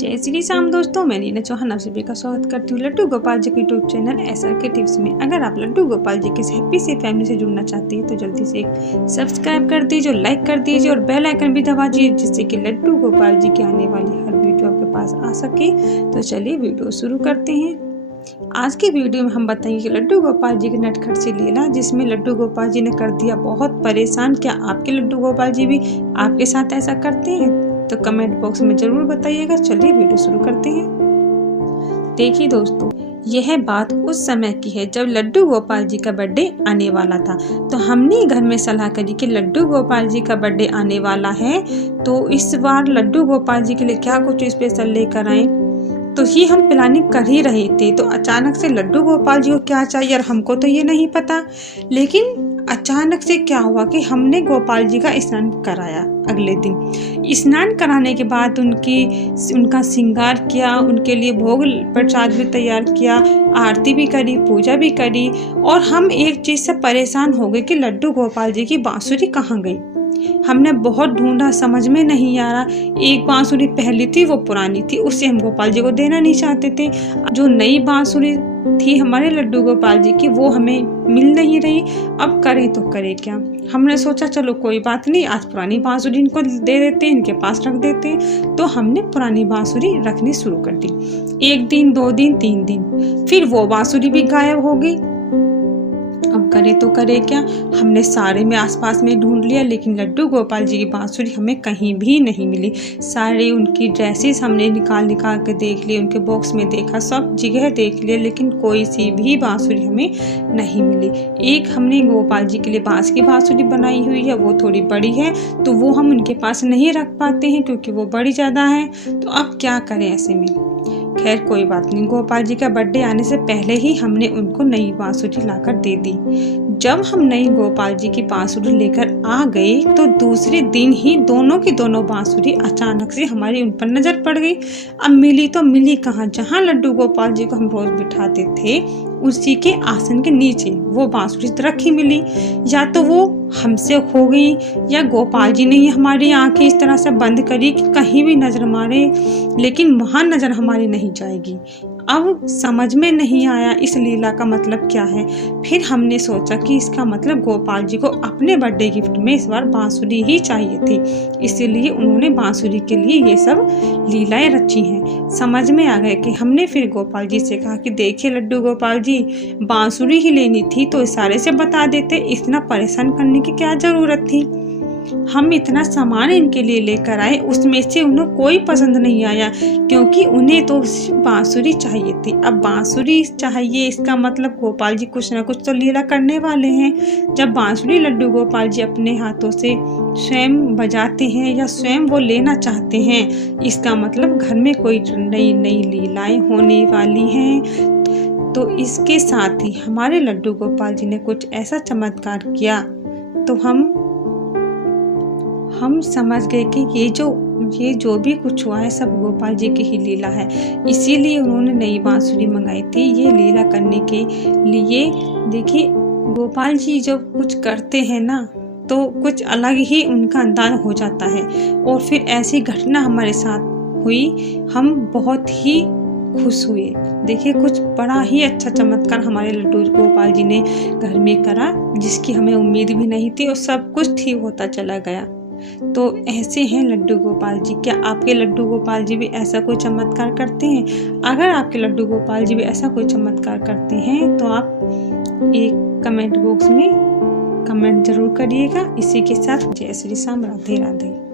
जय श्री राम दोस्तों, मैं नीना चौहान आप सभी का स्वागत करती हूँ लड्डू गोपाल जी के यूट्यूब चैनल SRK टिप्स में। अगर आप लड्डू गोपाल जी की हैप्पी सी फैमिली से जुड़ना चाहती है तो जल्दी से सब्सक्राइब कर दीजिए, लाइक कर दीजिए और बेल आइकन भी दबा दीजिए, जिससे कि लड्डू गोपाल जी की आने वाली हर वीडियो आपके पास आ सके। तो चलिए वीडियो शुरू करते हैं। आज की वीडियो में हम बताएंगे कि लड्डू गोपाल जी के नटखट सी लीला, जिसमें लड्डू गोपाल जी ने कर दिया बहुत परेशान। क्या आपके लड्डू गोपाल जी भी आपके साथ ऐसा करते हैं? तो कमेंट बॉक्स में जरूर बताइएगा। चलिए वीडियो शुरू करते हैं। देखिए दोस्तों, यह बात उस समय की है जब लड्डू गोपाल जी का बर्थडे आने वाला था। तो हमने घर में सलाह करी कि लड्डू गोपाल जी का बर्थडे आने वाला है, तो इस बार लड्डू गोपाल जी के लिए क्या कुछ स्पेशल लेकर आए। तो ये हम प्लानिंग कर ही रहे थे, तो अचानक से लड्डू गोपाल जी को क्या चाहिए और हमको तो ये नहीं पता। लेकिन अचानक से क्या हुआ कि हमने गोपाल जी का स्नान कराया। अगले दिन स्नान कराने के बाद उनका श्रृंगार किया, उनके लिए भोग प्रसाद भी तैयार किया, आरती भी करी, पूजा भी करी। और हम एक चीज से परेशान हो गए कि लड्डू गोपाल जी की बांसुरी कहाँ गई। हमने बहुत ढूंढा, समझ में नहीं आ रहा। एक बांसुरी पहली थी, वो पुरानी थी, उसे हम गोपाल जी को देना नहीं चाहते थे। जो नई बांसुरी थी हमारे लड्डू गोपाल जी की, वो हमें मिल नहीं रही। अब करे तो करे क्या। हमने सोचा चलो कोई बात नहीं, आज पुरानी बांसुरी इनको दे देते, इनके पास रख देते। तो हमने पुरानी बांसुरी रखनी शुरू कर दी। 1 दिन 2 दिन 3 दिन, फिर वो बांसुरी भी गायब हो गई। अब करे तो करे क्या। हमने सारे में आसपास में ढूंढ लिया, लेकिन लड्डू गोपाल जी की बांसुरी हमें कहीं भी नहीं मिली। सारे उनकी ड्रेसेस हमने निकाल के देख लिए, उनके बॉक्स में देखा, सब जगह देख लिए, लेकिन कोई सी भी बांसुरी हमें नहीं मिली। एक हमने गोपाल जी के लिए बांस की बांसुरी बनाई हुई है, वो थोड़ी बड़ी है, तो वो हम उनके पास नहीं रख पाते हैं क्योंकि वो बड़ी ज़्यादा है। तो अब क्या करें ऐसे में। खैर कोई बात नहीं, गोपाल जी का बर्थडे आने से पहले ही हमने उनको नई बांसुरी लाकर दे दी। जब हम नई गोपाल जी की बांसुरी लेकर आ गए तो दूसरे दिन ही दोनों की दोनों बांसुरी अचानक से हमारी उन पर नजर पड़ गई। अब मिली तो मिली कहाँ। जहाँ लड्डू गोपाल जी को हम रोज बिठाते थे उसी के आसन के नीचे वो बांसुरी रखी मिली। या तो वो हमसे खो गई या गोपाल जी ने ही हमारी आंखें इस तरह से बंद करी कि कहीं भी नजर मारे, लेकिन वहां नजर हमारी नहीं जाएगी। अब समझ में नहीं आया इस लीला का मतलब क्या है। फिर हमने सोचा कि इसका मतलब गोपाल जी को अपने बर्थडे गिफ्ट में इस बार बांसुरी ही चाहिए थी, इसीलिए उन्होंने बांसुरी के लिए ये सब लीलाएं रची हैं। समझ में आ गया कि हमने फिर गोपाल जी से कहा कि देखिए लड्डू गोपाल जी, बांसुरी ही लेनी थी तो इशारे से बता देते, इतना परेशान करने की क्या जरूरत थी। हम इतना सामान इनके लिए लेकर आए, उसमें से उन्हें कोई पसंद नहीं आया, क्योंकि उन्हें तो बांसुरी चाहिए थी। अब बांसुरी चाहिए, इसका मतलब गोपाल जी कुछ ना कुछ तो लीला करने वाले हैं। जब बांसुरी लड्डू गोपाल जी अपने हाथों से स्वयं बजाते हैं या स्वयं वो लेना चाहते हैं, इसका मतलब घर में कोई नई नई लीलाएं होने वाली हैं। तो इसके साथ ही हमारे लड्डू गोपाल जी ने कुछ ऐसा चमत्कार किया, तो हम समझ गए कि ये जो भी कुछ हुआ है सब गोपाल जी की ही लीला है। इसीलिए उन्होंने नई बांसुरी मंगाई थी ये लीला करने के लिए। देखिए गोपाल जी जब कुछ करते हैं ना, तो कुछ अलग ही उनका अंदाज हो जाता है। और फिर ऐसी घटना हमारे साथ हुई, हम बहुत ही खुश हुए। देखिए कुछ बड़ा ही अच्छा चमत्कार हमारे लड्डू गोपाल जी ने घर में करा, जिसकी हमें उम्मीद भी नहीं थी, और सब कुछ ठीक होता चला गया। तो ऐसे हैं लड्डू गोपाल जी। क्या आपके लड्डू गोपाल जी भी ऐसा कोई चमत्कार करते हैं? अगर आपके लड्डू गोपाल जी भी ऐसा कोई चमत्कार करते हैं तो आप एक कमेंट बॉक्स में कमेंट जरूर करिएगा। इसी के साथ जय श्री राम, राधे राधे।